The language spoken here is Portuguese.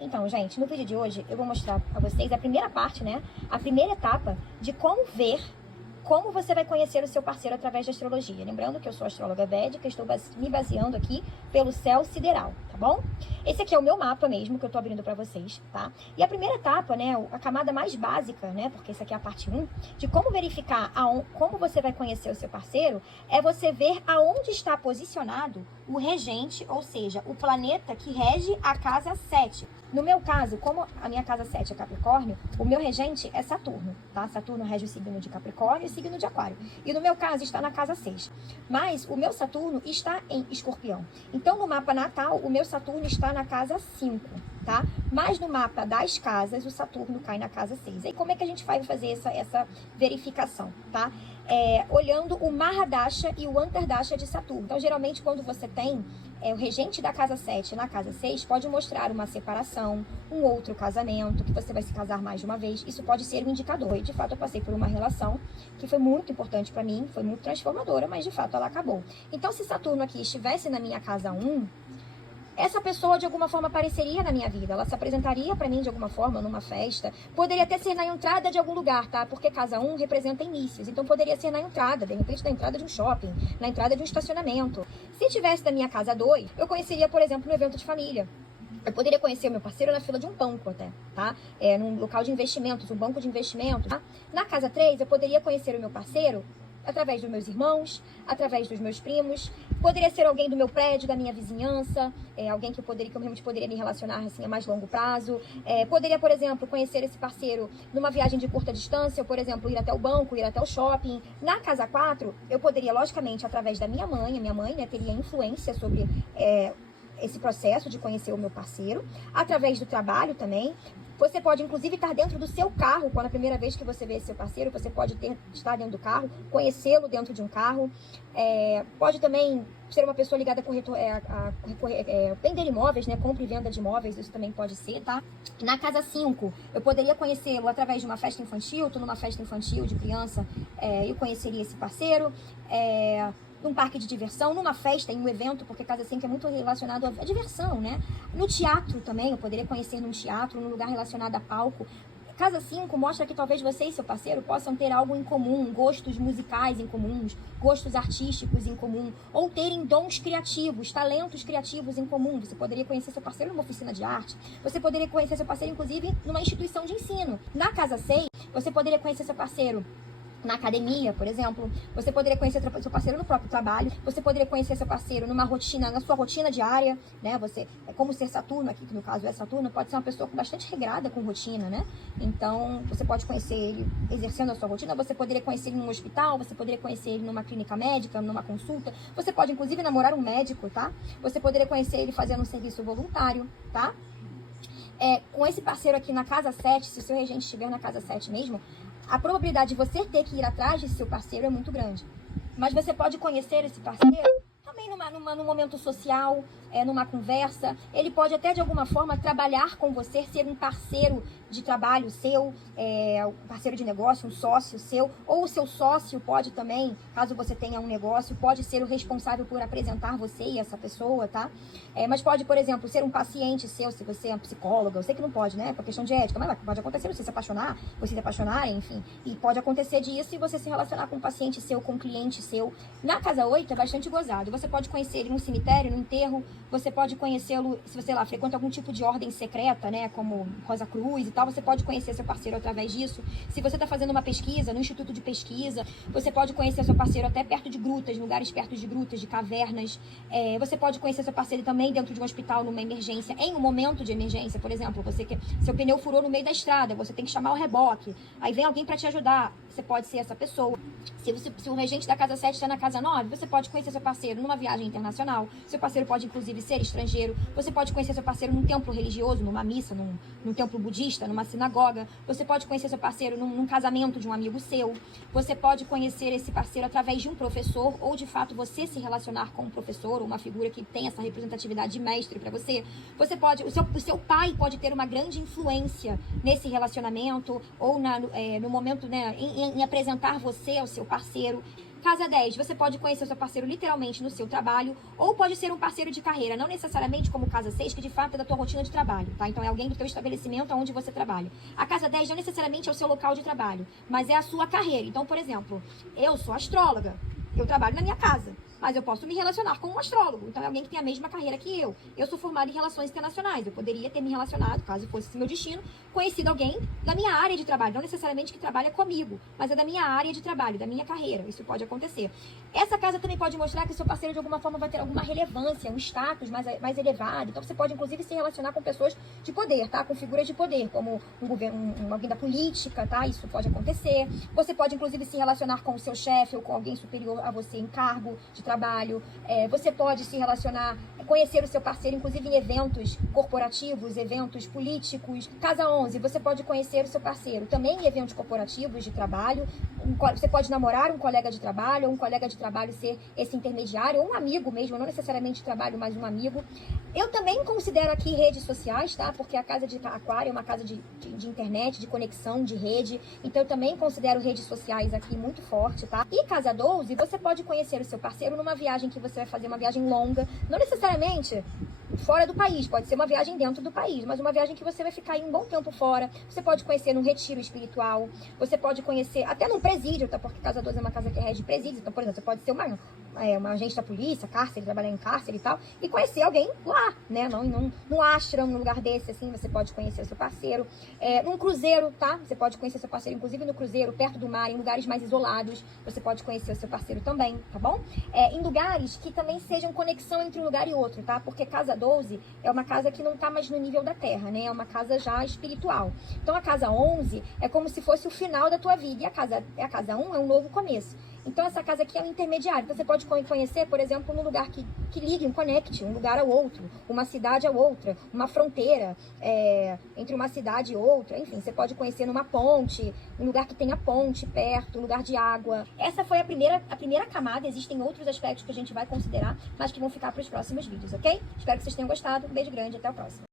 Então, gente, no vídeo de hoje eu vou mostrar a vocês a primeira parte, né? A primeira etapa de como ver como você vai conhecer o seu parceiro através da astrologia. Lembrando que eu sou astróloga védica, estou me baseando aqui pelo céu sideral, tá bom? Esse aqui é o meu mapa mesmo, que eu tô abrindo pra vocês, tá? E a primeira etapa, né, a camada mais básica, né, porque essa aqui é a parte 1, de como verificar como você vai conhecer o seu parceiro, é você ver aonde está posicionado o regente, ou seja, o planeta que rege a casa 7. No meu caso, como a minha casa 7 é Capricórnio, o meu regente é Saturno, tá? Saturno rege o signo de Capricórnio e o signo de Aquário. E no meu caso está na casa 6. Mas o meu Saturno está em Escorpião. Então no mapa natal, o meu Saturno está na casa 5, tá? Mas no mapa das casas, o Saturno cai na casa 6. Aí como é que a gente vai fazer essa verificação, tá? Olhando o Mahadasha e o Antardasha de Saturno. Então, geralmente, quando você tem o regente da casa 7 na casa 6, pode mostrar uma separação, um outro casamento, que você vai se casar mais de uma vez. Isso pode ser um indicador. E, de fato, eu passei por uma relação que foi muito importante para mim, foi muito transformadora, mas, de fato, ela acabou. Então, se Saturno aqui estivesse na minha casa 1, essa pessoa de alguma forma apareceria na minha vida, ela se apresentaria para mim de alguma forma numa festa, poderia até ser na entrada de algum lugar, tá? Porque casa 1 representa inícios, então poderia ser na entrada, de repente na entrada de um shopping, na entrada de um estacionamento. Se tivesse na minha casa 2, eu conheceria, por exemplo, no evento de família. Eu poderia conhecer o meu parceiro na fila de um banco até, tá? Num local de investimentos, um banco de investimentos, tá? Na casa 3, eu poderia conhecer o meu parceiro através dos meus irmãos, através dos meus primos, poderia ser alguém do meu prédio, da minha vizinhança, alguém que eu realmente poderia me relacionar assim a mais longo prazo. Poderia, por exemplo, conhecer esse parceiro numa viagem de curta distância, ou, por exemplo, ir até o banco, ir até o shopping. Na casa 4, eu poderia, logicamente, através da minha mãe, né, teria influência sobre esse processo de conhecer o meu parceiro, através do trabalho também. Você pode, inclusive, estar dentro do seu carro, quando a primeira vez que você vê seu parceiro, você pode estar dentro do carro, conhecê-lo dentro de um carro. Pode também ser uma pessoa ligada a vender imóveis, né? Compra e venda de imóveis, isso também pode ser, tá? Na casa 5, eu poderia conhecê-lo através de uma festa infantil, tô numa festa infantil de criança, eu conheceria esse parceiro. Num parque de diversão, numa festa, em um evento, porque casa 5 é muito relacionado à diversão, né? No teatro também, eu poderia conhecer num teatro, num lugar relacionado a palco. Casa 5 mostra que talvez você e seu parceiro possam ter algo em comum, gostos musicais em comuns, gostos artísticos em comum, ou terem dons criativos, talentos criativos em comum. Você poderia conhecer seu parceiro numa oficina de arte, você poderia conhecer seu parceiro, inclusive, numa instituição de ensino. Na casa 6, você poderia conhecer seu parceiro na academia, por exemplo. Você poderia conhecer seu parceiro no próprio trabalho, você poderia conhecer seu parceiro na sua rotina diária, né? Como ser Saturno aqui, que no caso é Saturno, pode ser uma pessoa bastante regrada com rotina, né? Então, você pode conhecer ele exercendo a sua rotina, você poderia conhecer ele num hospital, você poderia conhecer ele numa clínica médica, numa consulta, você pode, inclusive, namorar um médico, tá? Você poderia conhecer ele fazendo um serviço voluntário, tá? Com esse parceiro aqui na casa 7, se o seu regente estiver na casa 7 mesmo, a probabilidade de você ter que ir atrás de seu parceiro é muito grande. Mas você pode conhecer esse parceiro também num momento social, numa conversa. Ele pode até, de alguma forma, trabalhar com você, ser um parceiro de trabalho seu, um parceiro de negócio, um sócio seu. Ou o seu sócio pode também, caso você tenha um negócio, pode ser o responsável por apresentar você e essa pessoa, tá? Mas pode, por exemplo, ser um paciente seu, se você é um psicóloga. Eu sei que não pode, né? Por questão de ética, mas pode acontecer você se apaixonar, vocês se apaixonarem, enfim. E pode acontecer disso e você se relacionar com um paciente seu, com um cliente seu. Na casa 8 é bastante gozado. Você pode conhecer ele no cemitério, no enterro. Você pode conhecê-lo, se você lá frequenta algum tipo de ordem secreta, né? Como Rosa Cruz e tal, você pode conhecer seu parceiro através disso. Se você está fazendo uma pesquisa no instituto de pesquisa, você pode conhecer seu parceiro até perto de grutas, lugares perto de grutas, de cavernas. Você pode conhecer seu parceiro também dentro de um hospital, numa emergência, em um momento de emergência. Por exemplo, seu pneu furou no meio da estrada, você tem que chamar o reboque. Aí vem alguém para te ajudar. Você pode ser essa pessoa. Se o regente da casa 7 está na casa 9, você pode conhecer seu parceiro numa viagem internacional. Seu parceiro pode, inclusive, ser estrangeiro. Você pode conhecer seu parceiro num templo religioso, numa missa, num templo budista, numa sinagoga. Você pode conhecer seu parceiro num casamento de um amigo seu. Você pode conhecer esse parceiro através de um professor, ou, de fato, você se relacionar com um professor ou uma figura que tem essa representatividade de mestre para você. O seu pai pode ter uma grande influência nesse relacionamento, ou no momento, né, em apresentar você ao seu parceiro. Casa 10, você pode conhecer o seu parceiro literalmente no seu trabalho, ou pode ser um parceiro de carreira, não necessariamente como casa 6, que de fato é da tua rotina de trabalho, tá? Então é alguém do teu estabelecimento onde você trabalha. A casa 10 não necessariamente é o seu local de trabalho, mas é a sua carreira. Então, por exemplo, eu sou astróloga, eu trabalho na minha casa, mas eu posso me relacionar com um astrólogo. Então, é alguém que tem a mesma carreira que eu. Eu sou formada em relações internacionais. Eu poderia ter me relacionado, caso fosse esse meu destino, conhecido alguém da minha área de trabalho. Não necessariamente que trabalha comigo, mas é da minha área de trabalho, da minha carreira. Isso pode acontecer. Essa casa também pode mostrar que o seu parceiro, de alguma forma, vai ter alguma relevância, um status mais elevado. Então, você pode, inclusive, se relacionar com pessoas de poder, tá? Com figuras de poder, como alguém da política, tá? Isso pode acontecer. Você pode, inclusive, se relacionar com o seu chefe ou com alguém superior a você em cargo de trabalho. Você pode se relacionar, conhecer o seu parceiro, inclusive em eventos corporativos, eventos políticos. Casa 11, você pode conhecer o seu parceiro também em eventos corporativos de trabalho. Você pode namorar um colega de trabalho, ou um colega de trabalho ser esse intermediário, ou um amigo mesmo, não necessariamente de trabalho, mas um amigo. Eu também considero aqui redes sociais, tá? Porque a casa de Aquário é uma casa de internet, de conexão, de rede. Então, eu também considero redes sociais aqui muito forte, tá? E casa 12, você pode conhecer o seu parceiro numa viagem que você vai fazer, uma viagem longa. Não necessariamente fora do país, pode ser uma viagem dentro do país, mas uma viagem que você vai ficar aí um bom tempo fora. Você pode conhecer num retiro espiritual, você pode conhecer até num presídio, tá? Porque casa 12 é uma casa que rege presídios. Então, por exemplo, você pode ser uma agente da polícia, cárcere, trabalhar em cárcere e tal, e conhecer alguém lá, né? Não num ashram, num lugar desse, assim, você pode conhecer o seu parceiro. Num cruzeiro, tá? Você pode conhecer seu parceiro, inclusive no cruzeiro, perto do mar, em lugares mais isolados, você pode conhecer o seu parceiro também, tá bom? Em lugares que também sejam conexão entre um lugar e outro, tá? Porque casa 12 é uma casa que não tá mais no nível da terra, né? É uma casa já espiritual. Então, a casa 11 é como se fosse o final da tua vida, e a casa 1 é um novo começo. Então, essa casa aqui é um intermediário. Então, você pode conhecer, por exemplo, num lugar que ligue, um conecte, um lugar ao outro, uma cidade a outra, uma fronteira entre uma cidade e outra. Enfim, você pode conhecer numa ponte, um lugar que tenha ponte perto, um lugar de água. Essa foi a primeira camada. Existem outros aspectos que a gente vai considerar, mas que vão ficar para os próximos vídeos, ok? Espero que vocês tenham gostado. Um beijo grande, até o próximo.